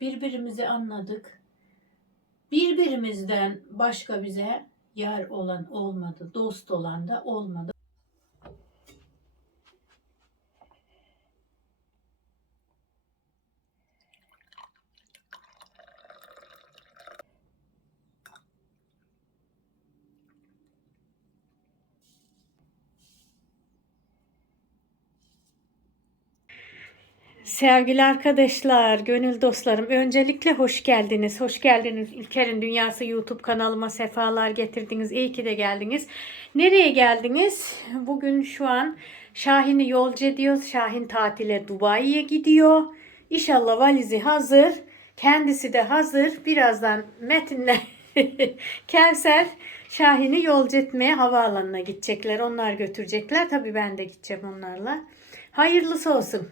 Birbirimizi anladık. Birbirimizden başka bize yar olan olmadı. Dost olan da olmadı. Sevgili arkadaşlar, gönül dostlarım, öncelikle hoş geldiniz. Hoş geldiniz. İlker'in Dünyası YouTube kanalıma sefalar getirdiniz. İyi ki de geldiniz. Nereye geldiniz? Bugün şu an Şahin'i yolcu ediyoruz. Şahin tatile Dubai'ye gidiyor. İnşallah valizi hazır. Kendisi de hazır. Birazdan Metin'le Kevser Şahin'i yolcu etmeye havaalanına gidecekler. Onlar götürecekler. Tabii ben de gideceğim onlarla. Hayırlısı olsun.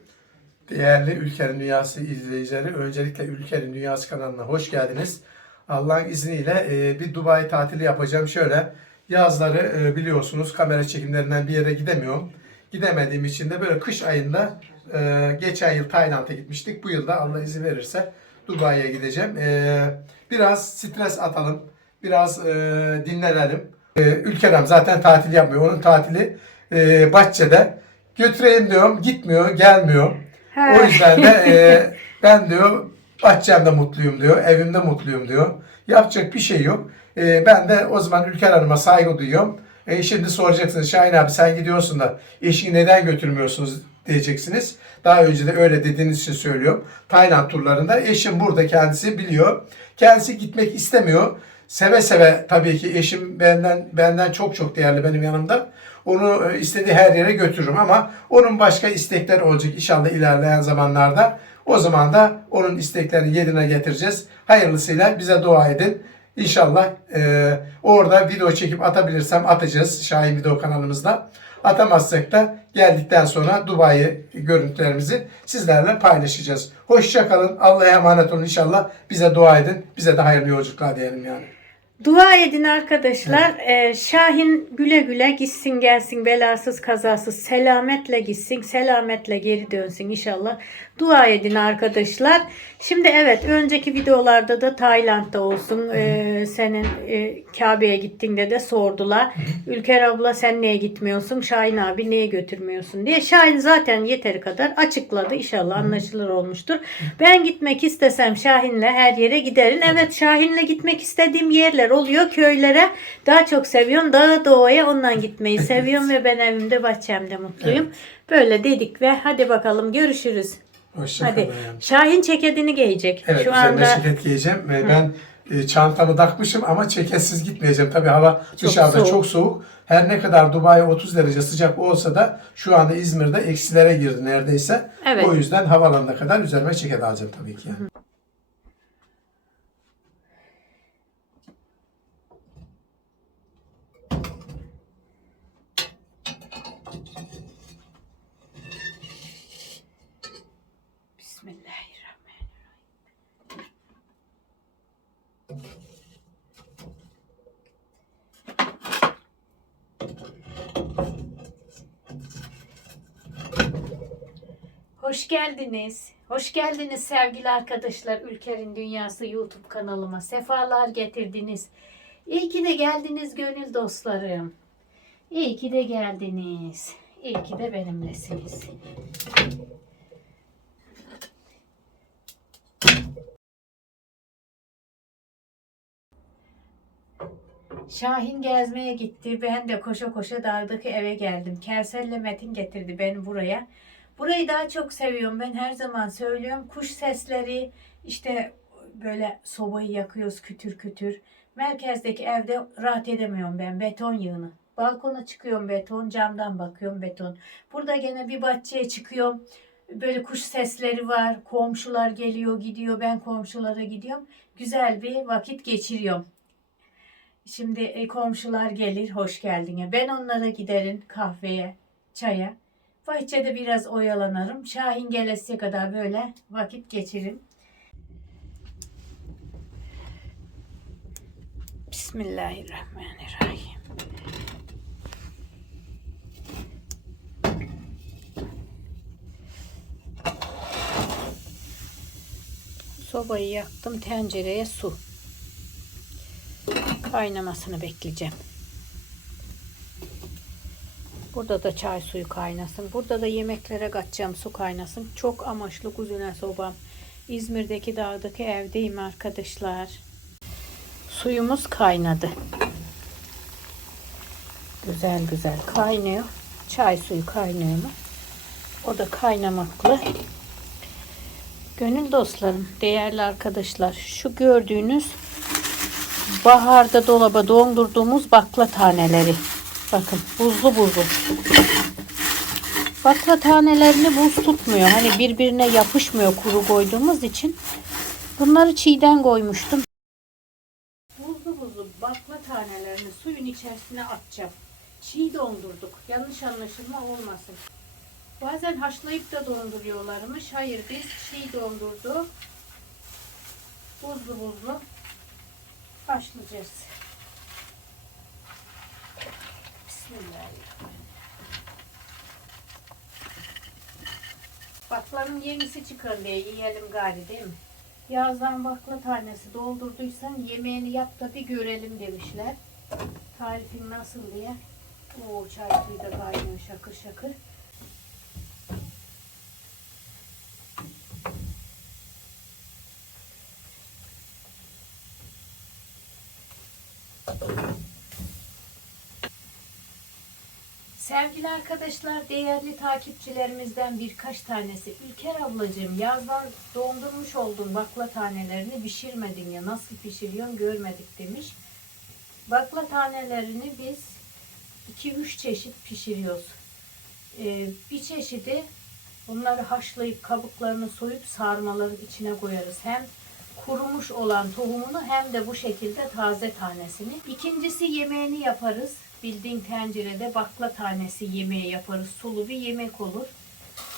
Değerli Ülker'in Dünyası izleyicileri, öncelikle Ülker'in Dünyası kanalına hoş geldiniz. Allah'ın izniyle e, bir Dubai tatili yapacağım. Şöyle yazları e, biliyorsunuz kamera çekimlerinden bir yere gidemiyorum. Gidemediğim için de böyle kış ayında e, geçen yıl Tayland'a gitmiştik. Bu yıl da Allah izin verirse Dubai'ye gideceğim. Biraz stres atalım, biraz dinlenelim. E, zaten tatil yapmıyor. Onun tatili Bahçe'de. Götüreyim diyorum, gitmiyor, gelmiyor. O yüzden de e, ben diyor bahçemde mutluyum diyor, evimde mutluyum diyor. Yapacak bir şey yok. E, ben de o zaman Ülker Hanım'a saygı duyuyorum. E, şimdi soracaksınız Şahin abi sen gidiyorsun da eşini neden götürmüyorsunuz diyeceksiniz. Daha önce de öyle dediğiniz için söylüyorum. Tayland turlarında eşim burada kendisi biliyor. Kendisi gitmek istemiyor. Seve seve tabii ki eşim benden benden çok çok değerli benim yanımda. Onu e, istediği her yere götürürüm ama onun başka istekleri olacak inşallah ilerleyen zamanlarda. O zaman da onun isteklerini yerine getireceğiz. Hayırlısıyla bize dua edin. İnşallah e, orada video çekip atabilirsem atacağız Şahin Video kanalımızda. Atamazsak da geldikten sonra Dubai görüntülerimizi sizlerle paylaşacağız. Hoşça kalın. Allah'a emanet olun inşallah. Bize dua edin. Bize de hayırlı yolculuklar diyelim yani. Dua edin arkadaşlar. Ee, Şahin güle güle gitsin gelsin belasız kazasız selametle gitsin selametle geri dönsün inşallah. Dua edin arkadaşlar. Şimdi evet önceki videolarda da Tayland'da olsun e, senin e, Kabe'ye gittiğinde de sordular. Ülker abla sen niye gitmiyorsun? Şahin abi niye götürmüyorsun diye. Şahin zaten yeteri kadar açıkladı. İnşallah anlaşılır olmuştur. Ben gitmek istesem Şahin'le her yere giderim. Evet Şahin'le gitmek istediğim yerler oluyor. Köylere daha çok seviyorum. Dağa doğaya ondan gitmeyi seviyorum ve ben evimde bahçemde mutluyum. Böyle dedik ve hadi bakalım görüşürüz. Hoşça Hadi. kalın. Şahin ceketini giyecek. Evet Şu anda ceket giyeceğim. ve Ben e, çantamı takmışım ama ceketsiz gitmeyeceğim. Tabii hava dışarıda soğuk. çok soğuk. Her ne kadar Dubai 30 derece sıcak olsa da şu anda İzmir'de eksilere girdi neredeyse. Evet. O yüzden havalanına kadar üzerime ceket alacağım tabii ki. Yani. Bismillahirrahmanirrahim. Hoş geldiniz. Hoş geldiniz sevgili arkadaşlar. Ülker'in Dünyası YouTube kanalıma. Sefalar getirdiniz. İyi ki de geldiniz gönül dostlarım. İyi ki de geldiniz. İyi ki de benimlesiniz. Şahin gezmeye gitti. Ben de koşa koşa dağdaki eve geldim. Kevser'le Metin getirdi beni buraya. Burayı daha çok seviyorum. Ben her zaman söylüyorum. Kuş sesleri, işte böyle sobayı yakıyoruz kütür kütür. Merkezdeki evde rahat edemiyorum ben. Beton yığını. Balkona çıkıyorum beton, camdan bakıyorum beton. Burada gene bir bahçeye çıkıyorum. Böyle kuş sesleri var. Komşular geliyor, gidiyor. Ben komşulara gidiyorum. Güzel bir vakit geçiriyorum. Şimdi e, komşular gelir, hoş geldin. Ben onlara giderim kahveye, çaya. Bahçede biraz oyalanırım. Şahin gelesiye kadar böyle vakit geçiririm. Bismillahirrahmanirrahim. Sobayı yaktım. Tencereye su. Kaynamasını bekleyeceğim. Burada da çay suyu kaynasın. Burada da yemeklere katacağım su kaynasın. Çok amaçlı kuzine sobam. İzmir'deki dağdaki evdeyim arkadaşlar. Suyumuz kaynadı. Güzel güzel kaynıyor. Çay suyu kaynıyor mu? O da kaynamaklı. Gönül dostlarım, değerli arkadaşlar, şu gördüğünüz baharda dolaba dondurduğumuz bakla taneleri. Bakın buzlu buzlu. Bakla tanelerini buz tutmuyor. Hani birbirine yapışmıyor kuru koyduğumuz için. Bunları çiğden koymuştum. Buzlu buzlu bakla tanelerini suyun içerisine atacağım. Çiğ dondurduk. Yanlış anlaşılma olmasın. Bazen haşlayıp da donduruyorlarmış. Hayır biz çiğ dondurduk. Buzlu buzlu haşlayacağız. Bismillahirrahmanirrahim. Baklanın yenisi çıkar diye yiyelim gari değil mi? Yazdan bakla tanesi doldurduysan yemeğini yap da bir görelim demişler. Tarifin nasıl diye. Oo çay suyu da kaynıyor şakır şakır. Sevgili arkadaşlar, değerli takipçilerimizden birkaç tanesi. Ülker ablacığım yazdan dondurmuş olduğun bakla tanelerini pişirmedin ya nasıl pişiriyorsun görmedik demiş. Bakla tanelerini biz 2-3 çeşit pişiriyoruz. Ee, bir çeşidi bunları haşlayıp kabuklarını soyup sarmaların içine koyarız. Hem kurumuş olan tohumunu hem de bu şekilde taze tanesini. İkincisi yemeğini yaparız. Bildiğin tencerede bakla tanesi yemeği yaparız. Sulu bir yemek olur.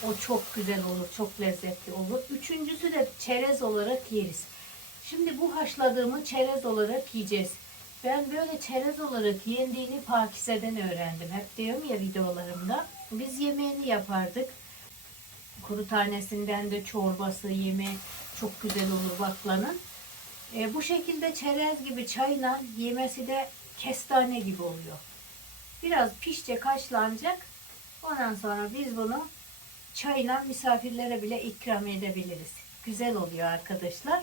O çok güzel olur, çok lezzetli olur. Üçüncüsü de çerez olarak yeriz. Şimdi bu haşladığımı çerez olarak yiyeceğiz. Ben böyle çerez olarak yendiğini Pakize'den öğrendim. Hep diyorum ya videolarımda. Biz yemeğini yapardık. Kuru tanesinden de çorbası, yemeği çok güzel olur baklanın. E, bu şekilde çerez gibi çayla yemesi de kestane gibi oluyor. Biraz pişecek, haşlanacak. Ondan sonra biz bunu çayla misafirlere bile ikram edebiliriz. Güzel oluyor arkadaşlar.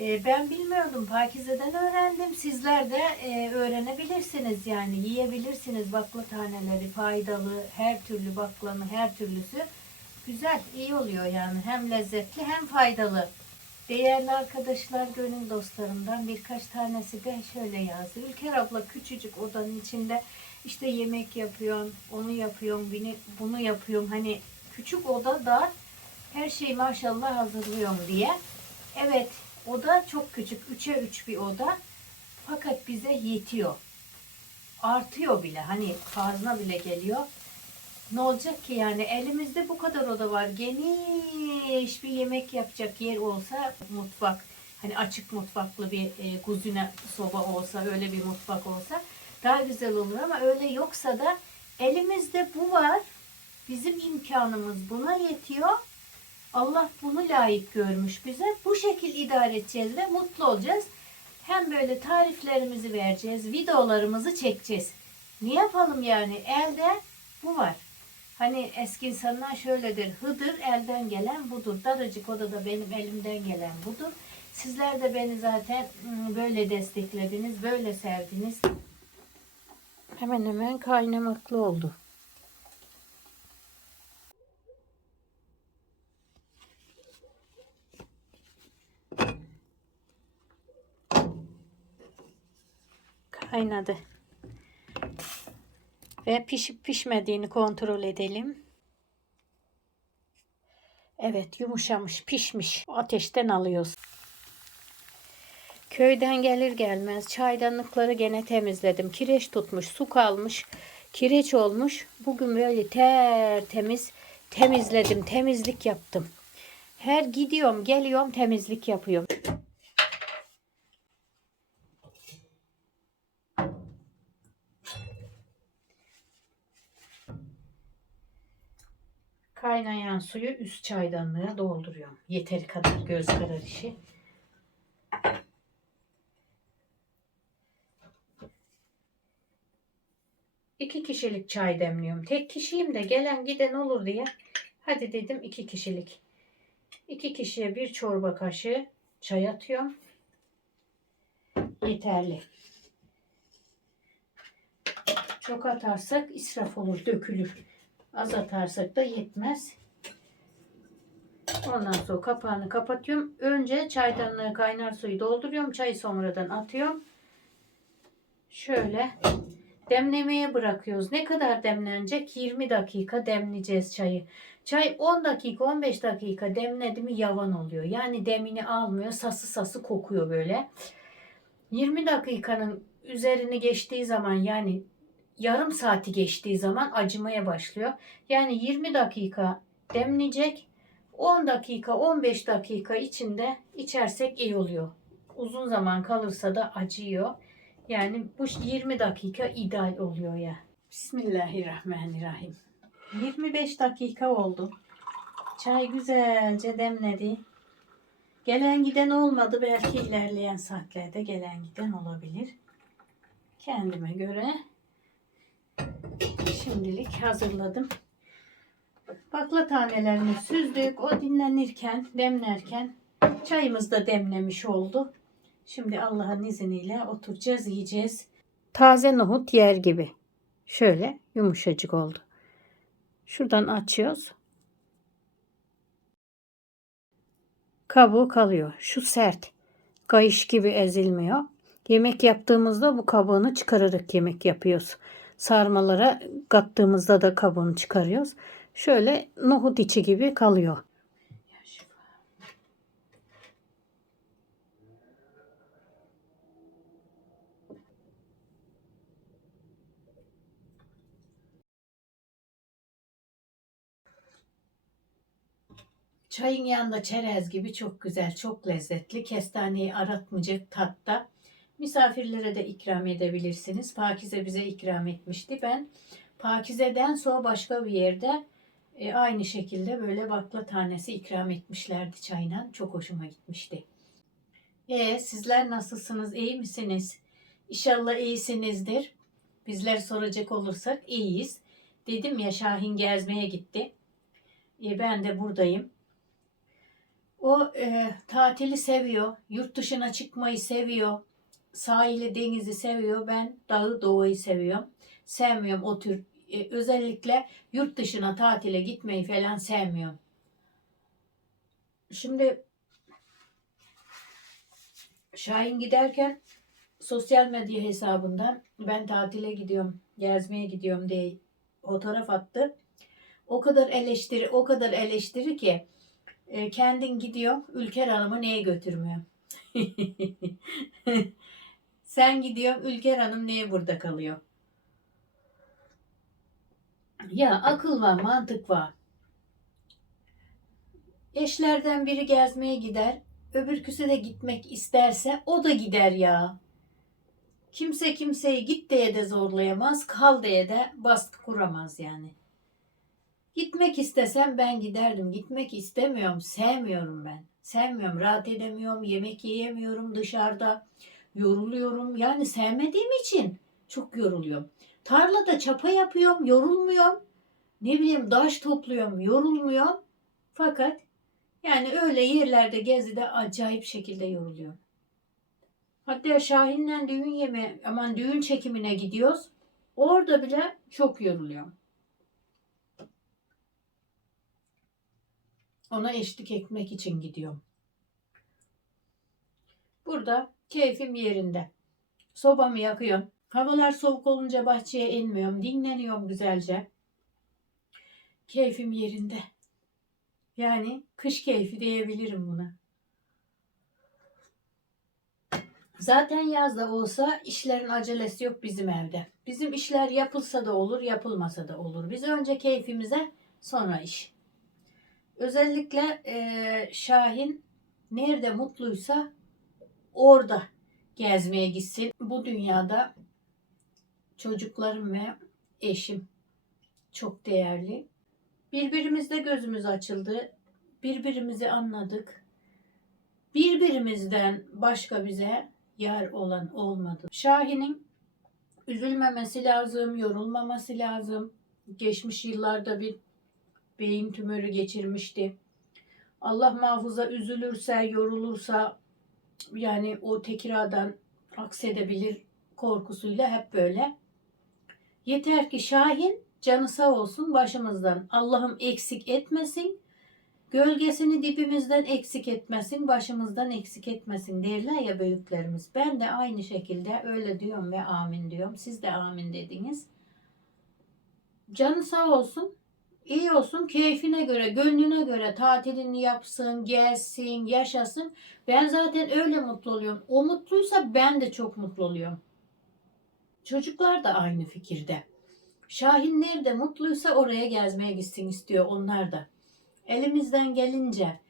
E, ben bilmiyordum. Pakize'den öğrendim. Sizler de e, öğrenebilirsiniz yani. Yiyebilirsiniz bakla taneleri. Faydalı. Her türlü baklanın her türlüsü. Güzel, iyi oluyor yani. Hem lezzetli hem faydalı. Değerli arkadaşlar, gönül dostlarımdan birkaç tanesi de şöyle yazdı. Ülker abla küçücük odanın içinde işte yemek yapıyorum, onu yapıyorum, bunu, bunu yapıyorum. Hani küçük oda dar, her şeyi maşallah hazırlıyorum diye. Evet, oda çok küçük, 3'e 3 bir oda. Fakat bize yetiyor. Artıyor bile, hani fazla bile geliyor. Ne olacak ki yani elimizde bu kadar oda var. Geniş bir yemek yapacak yer olsa mutfak. Hani açık mutfaklı bir e, kuzine soba olsa öyle bir mutfak olsa daha güzel olur ama öyle yoksa da elimizde bu var. Bizim imkanımız buna yetiyor. Allah bunu layık görmüş bize. Bu şekil idare edeceğiz ve mutlu olacağız. Hem böyle tariflerimizi vereceğiz, videolarımızı çekeceğiz. Ne yapalım yani? Elde bu var. Hani eski insanlar şöyledir. Hıdır elden gelen budur. Daracık odada benim elimden gelen budur. Sizler de beni zaten ım, böyle desteklediniz, böyle sevdiniz. Hemen hemen kaynamaklı oldu. Kaynadı. Ve pişip pişmediğini kontrol edelim. Evet yumuşamış pişmiş. Ateşten alıyoruz. Köyden gelir gelmez çaydanlıkları gene temizledim. Kireç tutmuş su kalmış. Kireç olmuş. Bugün böyle tertemiz temizledim. Temizlik yaptım. Her gidiyorum geliyorum temizlik yapıyorum. Kaynayan suyu üst çaydanlığa dolduruyorum. Yeteri kadar göz kararışı. İki kişilik çay demliyorum. Tek kişiyim de gelen giden olur diye. Hadi dedim iki kişilik. İki kişiye bir çorba kaşığı çay atıyorum. Yeterli. Çok atarsak israf olur, dökülür. Az atarsak da yetmez. Ondan sonra kapağını kapatıyorum. Önce çaydanlığa kaynar suyu dolduruyorum. Çayı sonradan atıyorum. Şöyle demlemeye bırakıyoruz. Ne kadar demlenecek? 20 dakika demleyeceğiz çayı. Çay 10 dakika 15 dakika demledi mi yavan oluyor. Yani demini almıyor. Sası sası kokuyor böyle. 20 dakikanın üzerini geçtiği zaman yani yarım saati geçtiği zaman acımaya başlıyor. Yani 20 dakika demleyecek. 10 dakika 15 dakika içinde içersek iyi oluyor. Uzun zaman kalırsa da acıyor. Yani bu 20 dakika ideal oluyor ya. Bismillahirrahmanirrahim. 25 dakika oldu. Çay güzelce demledi. Gelen giden olmadı. Belki ilerleyen saatlerde gelen giden olabilir. Kendime göre şimdilik hazırladım. Bakla tanelerini süzdük. O dinlenirken, demlerken çayımız da demlemiş oldu. Şimdi Allah'ın izniyle oturacağız, yiyeceğiz. Taze nohut yer gibi. Şöyle yumuşacık oldu. Şuradan açıyoruz. Kabuğu kalıyor. Şu sert. Kayış gibi ezilmiyor. Yemek yaptığımızda bu kabuğunu çıkararak yemek yapıyoruz. Sarmalara kattığımızda da kabuğunu çıkarıyoruz. Şöyle nohut içi gibi kalıyor. Çayın yanında çerez gibi çok güzel, çok lezzetli. Kestaneyi aratmayacak tatta. Misafirlere de ikram edebilirsiniz. Pakize bize ikram etmişti. Ben Pakize'den sonra başka bir yerde e, aynı şekilde böyle bakla tanesi ikram etmişlerdi çayla. Çok hoşuma gitmişti. E sizler nasılsınız? İyi misiniz? İnşallah iyisinizdir. Bizler soracak olursak iyiyiz. Dedim ya Şahin gezmeye gitti. E, ben de buradayım. O e, tatili seviyor. Yurt dışına çıkmayı seviyor. Sahili, denizi seviyor. Ben dağı, doğayı seviyorum. Sevmiyorum o tür. e, özellikle yurt dışına tatile gitmeyi falan sevmiyorum. Şimdi Şahin giderken sosyal medya hesabından ben tatile gidiyorum, gezmeye gidiyorum diye fotoğraf attı. O kadar eleştiri, o kadar eleştiri ki e, kendin gidiyor, Ülker Hanım'ı neye götürmüyor? Sen gidiyorsun, Ülker Hanım neye burada kalıyor? Ya akıl var, mantık var. Eşlerden biri gezmeye gider, öbürküsü de gitmek isterse o da gider ya. Kimse kimseyi git diye de zorlayamaz, kal diye de baskı kuramaz yani. Gitmek istesem ben giderdim. Gitmek istemiyorum. Sevmiyorum ben. Sevmiyorum. Rahat edemiyorum. Yemek yiyemiyorum dışarıda. Yoruluyorum. Yani sevmediğim için çok yoruluyorum. Tarlada çapa yapıyorum. Yorulmuyorum. Ne bileyim daş topluyorum. Yorulmuyorum. Fakat yani öyle yerlerde gezide acayip şekilde yoruluyorum. Hatta Şahin'le düğün yeme, aman düğün çekimine gidiyoruz. Orada bile çok yoruluyorum. Ona eşlik etmek için gidiyorum. Burada keyfim yerinde. Sobamı yakıyorum. Havalar soğuk olunca bahçeye inmiyorum. Dinleniyorum güzelce. Keyfim yerinde. Yani kış keyfi diyebilirim buna. Zaten yazda olsa işlerin acelesi yok bizim evde. Bizim işler yapılsa da olur, yapılmasa da olur. Biz önce keyfimize, sonra iş. Özellikle eee, Şahin nerede mutluysa orada gezmeye gitsin. Bu dünyada çocuklarım ve eşim çok değerli. Birbirimizde gözümüz açıldı. Birbirimizi anladık. Birbirimizden başka bize yar olan olmadı. Şahin'in üzülmemesi lazım, yorulmaması lazım. Geçmiş yıllarda bir beyin tümörü geçirmişti. Allah muhafaza üzülürse, yorulursa yani o tekrardan aksedebilir korkusuyla hep böyle. Yeter ki Şahin canı sağ olsun başımızdan. Allah'ım eksik etmesin. Gölgesini dibimizden eksik etmesin, başımızdan eksik etmesin derler ya büyüklerimiz. Ben de aynı şekilde öyle diyorum ve amin diyorum. Siz de amin dediniz. Canı sağ olsun, iyi olsun, keyfine göre, gönlüne göre tatilini yapsın, gelsin, yaşasın. Ben zaten öyle mutlu oluyorum. O mutluysa ben de çok mutlu oluyorum. Çocuklar da aynı fikirde. Şahin nerede mutluysa oraya gezmeye gitsin istiyor onlar da. Elimizden gelince,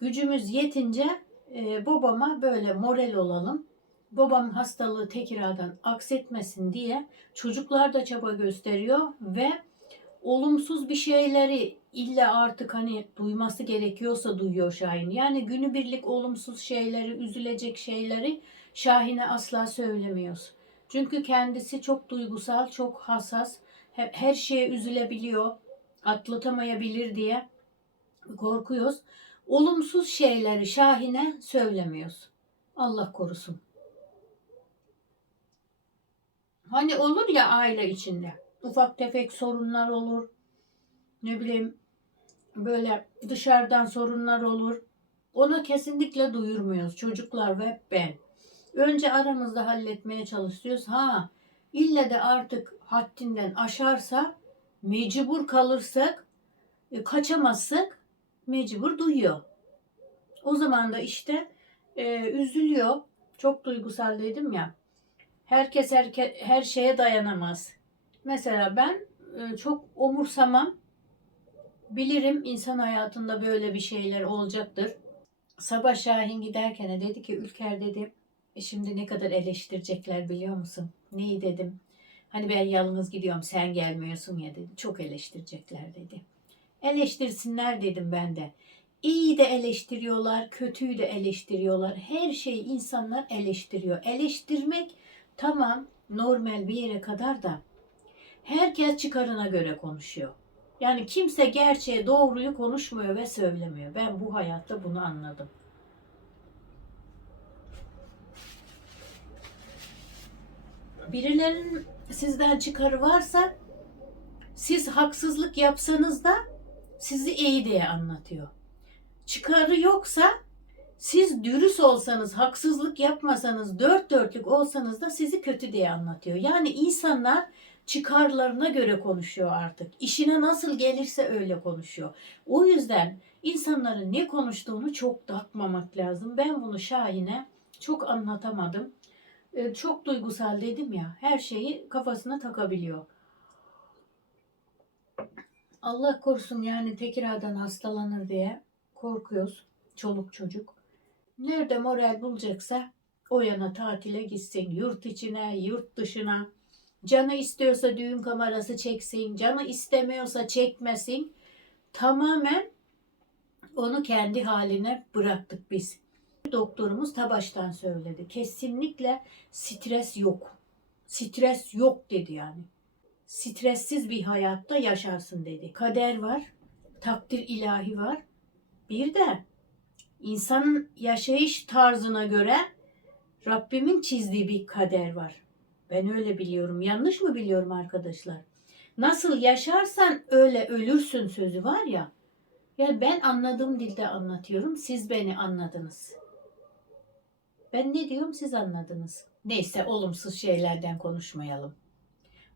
gücümüz yetince e, babama böyle moral olalım. Babam hastalığı tekrardan aksetmesin diye çocuklar da çaba gösteriyor ve olumsuz bir şeyleri illa artık hani duyması gerekiyorsa duyuyor Şahin. Yani günübirlik olumsuz şeyleri, üzülecek şeyleri Şahin'e asla söylemiyoruz. Çünkü kendisi çok duygusal, çok hassas. He- Her şeye üzülebiliyor, atlatamayabilir diye korkuyoruz. Olumsuz şeyleri Şahin'e söylemiyoruz. Allah korusun. Hani olur ya aile içinde. Ufak tefek sorunlar olur. Ne bileyim böyle dışarıdan sorunlar olur. Ona kesinlikle duyurmuyoruz çocuklar ve ben. Önce aramızda halletmeye çalışıyoruz. Ha ille de artık haddinden aşarsa mecbur kalırsak e, kaçamazsak mecbur duyuyor. O zaman da işte e, üzülüyor. Çok duygusal dedim ya. Herkes herke, her şeye dayanamaz. Mesela ben e, çok umursamam. Bilirim insan hayatında böyle bir şeyler olacaktır. Sabah Şahin giderken dedi ki Ülker dedi "E şimdi ne kadar eleştirecekler biliyor musun? Neyi dedim. Hani ben yalnız gidiyorum sen gelmiyorsun ya dedi. Çok eleştirecekler dedi. Eleştirsinler dedim ben de. İyi de eleştiriyorlar, kötüyü de eleştiriyorlar. Her şeyi insanlar eleştiriyor. Eleştirmek tamam normal bir yere kadar da herkes çıkarına göre konuşuyor. Yani kimse gerçeği doğruyu konuşmuyor ve söylemiyor. Ben bu hayatta bunu anladım. Birilerinin sizden çıkarı varsa siz haksızlık yapsanız da sizi iyi diye anlatıyor. Çıkarı yoksa siz dürüst olsanız, haksızlık yapmasanız, dört dörtlük olsanız da sizi kötü diye anlatıyor. Yani insanlar çıkarlarına göre konuşuyor artık. İşine nasıl gelirse öyle konuşuyor. O yüzden insanların ne konuştuğunu çok takmamak lazım. Ben bunu Şahin'e çok anlatamadım. Ee, Çok duygusal dedim ya. Her şeyi kafasına takabiliyor. Allah korusun yani tekrardan hastalanır diye korkuyoruz. Çoluk çocuk. Nerede moral bulacaksa o yana tatile gitsin. Yurt içine, yurt dışına. Canı istiyorsa düğün kamerası çeksin. Canı istemiyorsa çekmesin. Tamamen onu kendi haline bıraktık biz. Doktorumuz ta baştan söyledi. Kesinlikle stres yok. Stres yok dedi yani. Stressiz bir hayatta yaşarsın dedi. Kader var, takdir ilahi var. Bir de insanın yaşayış tarzına göre Rabbimin çizdiği bir kader var. Ben öyle biliyorum. Yanlış mı biliyorum arkadaşlar? Nasıl yaşarsan öyle ölürsün sözü var ya. Ya ben anladığım dilde anlatıyorum. Siz beni anladınız. Ben ne diyorum siz anladınız. Neyse olumsuz şeylerden konuşmayalım.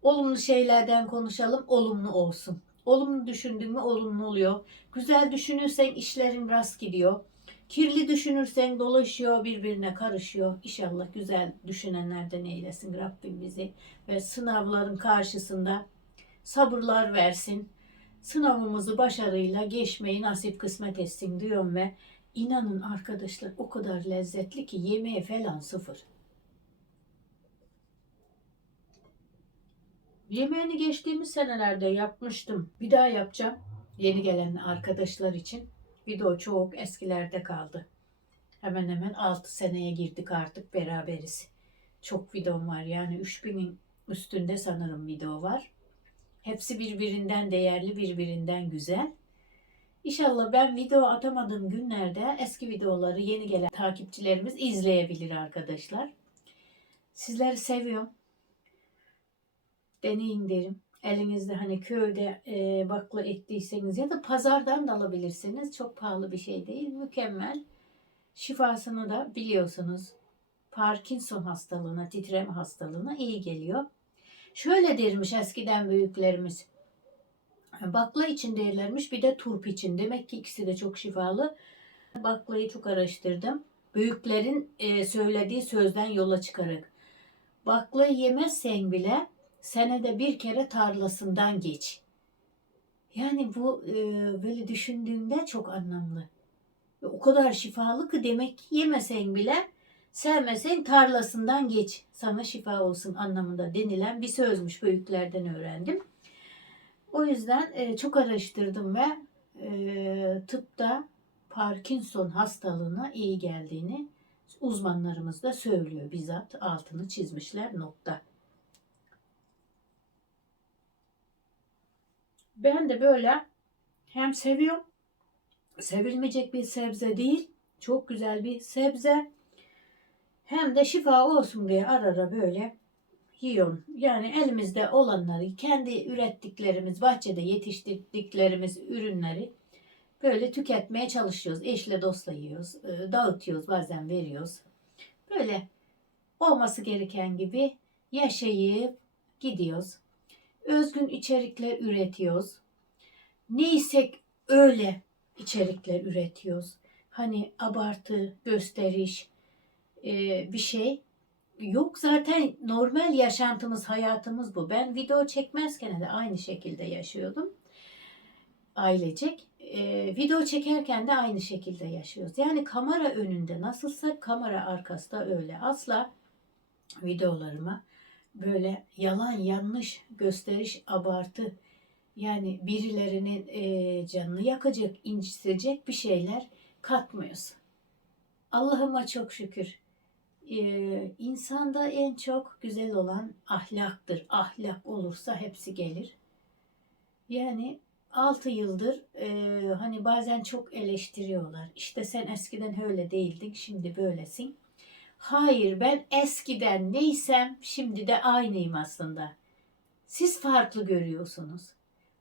Olumlu şeylerden konuşalım, olumlu olsun. Olumlu düşündün mü olumlu oluyor. Güzel düşünürsen işlerin rast gidiyor. Kirli düşünürsen dolaşıyor, birbirine karışıyor. İnşallah güzel düşünenlerden eylesin Rabbim bizi. Ve sınavların karşısında sabırlar versin. Sınavımızı başarıyla geçmeyi nasip kısmet etsin diyorum ve inanın arkadaşlar o kadar lezzetli ki yemeğe falan sıfır. Yemeğini geçtiğimiz senelerde yapmıştım. Bir daha yapacağım. yeni gelen arkadaşlar için video çok eskilerde kaldı. Hemen hemen 6 seneye girdik artık beraberiz. Çok videom var yani 3000'in üstünde sanırım video var. Hepsi birbirinden değerli, birbirinden güzel. İnşallah ben video atamadığım günlerde eski videoları yeni gelen takipçilerimiz izleyebilir arkadaşlar. Sizleri seviyorum. Deneyin derim. Elinizde hani köyde e, bakla ettiyseniz ya da pazardan da alabilirsiniz. Çok pahalı bir şey değil. Mükemmel. Şifasını da biliyorsunuz. Parkinson hastalığına, titreme hastalığına iyi geliyor. Şöyle dermiş eskiden büyüklerimiz. Bakla için derlermiş bir de turp için. Demek ki ikisi de çok şifalı. Baklayı çok araştırdım. Büyüklerin e, söylediği sözden yola çıkarak. Bakla yemezsen bile senede bir kere tarlasından geç. Yani bu e, böyle düşündüğünde çok anlamlı. Ve O kadar şifalı ki demek ki yemesen bile sevmesen tarlasından geç. Sana şifa olsun anlamında denilen bir sözmüş büyüklerden öğrendim. O yüzden e, çok araştırdım ve e, tıpta Parkinson hastalığına iyi geldiğini uzmanlarımız da söylüyor. Bizzat altını çizmişler nokta. Ben de böyle hem seviyorum, sevilmeyecek bir sebze değil, çok güzel bir sebze. Hem de şifa olsun diye ara ara böyle yiyorum. Yani elimizde olanları, kendi ürettiklerimiz, bahçede yetiştirdiklerimiz ürünleri böyle tüketmeye çalışıyoruz. Eşle dostla yiyoruz, e, dağıtıyoruz, bazen veriyoruz. Böyle olması gereken gibi yaşayıp gidiyoruz. Özgün içerikler üretiyoruz. Neysek öyle içerikler üretiyoruz. Hani abartı, gösteriş e, bir şey yok. Zaten normal yaşantımız, hayatımız bu. Ben video çekmezken de aynı şekilde yaşıyordum. Ailecek. E, video çekerken de aynı şekilde yaşıyoruz. Yani kamera önünde nasılsa kamera arkası da öyle. Asla videolarıma böyle yalan yanlış gösteriş abartı yani birilerinin e, canını yakacak, incitecek bir şeyler katmıyoruz. Allah'ıma çok şükür. Ee, insanda en çok güzel olan ahlaktır. Ahlak olursa hepsi gelir. Yani 6 yıldır e, hani bazen çok eleştiriyorlar. İşte sen eskiden öyle değildin, şimdi böylesin. Hayır ben eskiden neysem şimdi de aynıyım aslında. Siz farklı görüyorsunuz.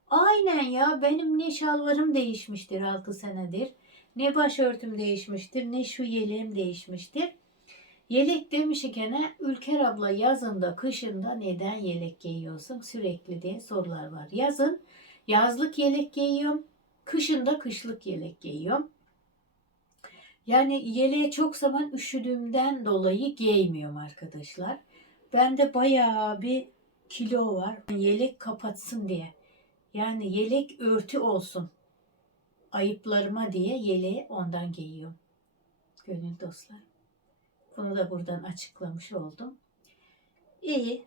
Aynen ya benim ne şalvarım değişmiştir 6 senedir. Ne başörtüm değişmiştir ne şu yeleğim değişmiştir. Yelek demiş ikene Ülker abla yazında kışında neden yelek giyiyorsun sürekli diye sorular var. Yazın yazlık yelek giyiyorum. Kışında kışlık yelek giyiyorum. Yani yeleği çok zaman üşüdüğümden dolayı giymiyorum arkadaşlar. Bende bayağı bir kilo var. Yelek kapatsın diye. Yani yelek örtü olsun. Ayıplarıma diye yeleği ondan giyiyorum. Gönül dostlar. Bunu da buradan açıklamış oldum. İyi.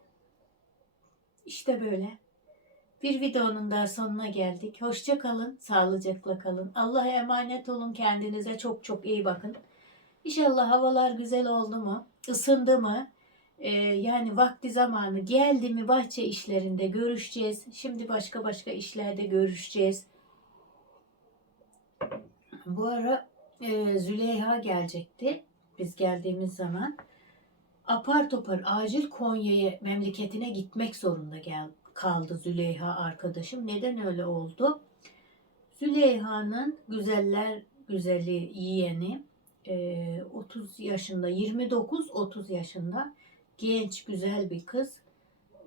İşte böyle. Bir videonun daha sonuna geldik. Hoşça kalın, sağlıcakla kalın. Allah'a emanet olun, kendinize çok çok iyi bakın. İnşallah havalar güzel oldu mu, ısındı mı, ee, yani vakti zamanı geldi mi bahçe işlerinde görüşeceğiz. Şimdi başka başka işlerde görüşeceğiz. Bu ara e, Züleyha gelecekti biz geldiğimiz zaman. Apar topar acil Konya'ya memleketine gitmek zorunda gel kaldı Züleyha arkadaşım. Neden öyle oldu? Züleyha'nın güzeller güzeli yeğeni e, 30 yaşında 29-30 yaşında genç güzel bir kız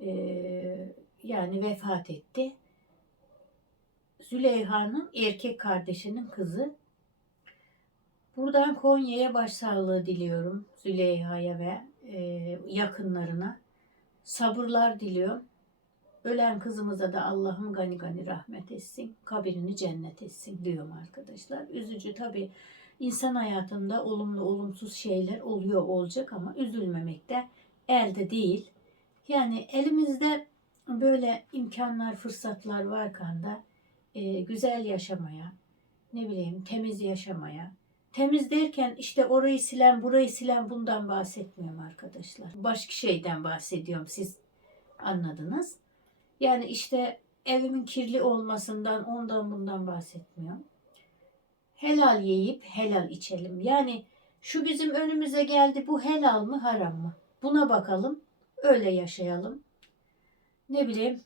e, yani vefat etti. Züleyha'nın erkek kardeşinin kızı. Buradan Konya'ya başsağlığı diliyorum Züleyha'ya ve e, yakınlarına. Sabırlar diliyorum. Ölen kızımıza da Allah'ım gani gani rahmet etsin. Kabirini cennet etsin diyorum arkadaşlar. Üzücü tabii insan hayatında olumlu olumsuz şeyler oluyor olacak ama üzülmemek de elde değil. Yani elimizde böyle imkanlar, fırsatlar varken de e, güzel yaşamaya, ne bileyim temiz yaşamaya. Temiz derken işte orayı silen, burayı silen bundan bahsetmiyorum arkadaşlar. Başka şeyden bahsediyorum siz anladınız. Yani işte evimin kirli olmasından ondan bundan bahsetmiyorum. Helal yiyip helal içelim. Yani şu bizim önümüze geldi bu helal mı haram mı? Buna bakalım. Öyle yaşayalım. Ne bileyim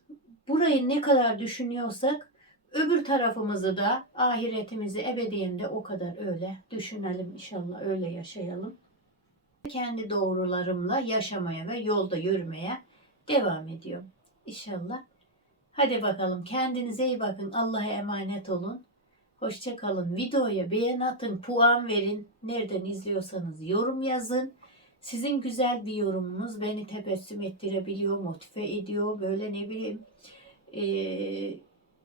burayı ne kadar düşünüyorsak öbür tarafımızı da ahiretimizi ebediyende o kadar öyle düşünelim inşallah öyle yaşayalım. Kendi doğrularımla yaşamaya ve yolda yürümeye devam ediyorum inşallah. Hadi bakalım kendinize iyi bakın. Allah'a emanet olun. Hoşça kalın. Videoya beğen atın, puan verin. Nereden izliyorsanız yorum yazın. Sizin güzel bir yorumunuz beni tebessüm ettirebiliyor, motive ediyor. Böyle ne bileyim eee,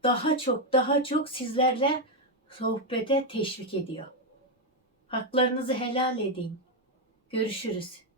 daha çok daha çok sizlerle sohbete teşvik ediyor. Haklarınızı helal edin. Görüşürüz.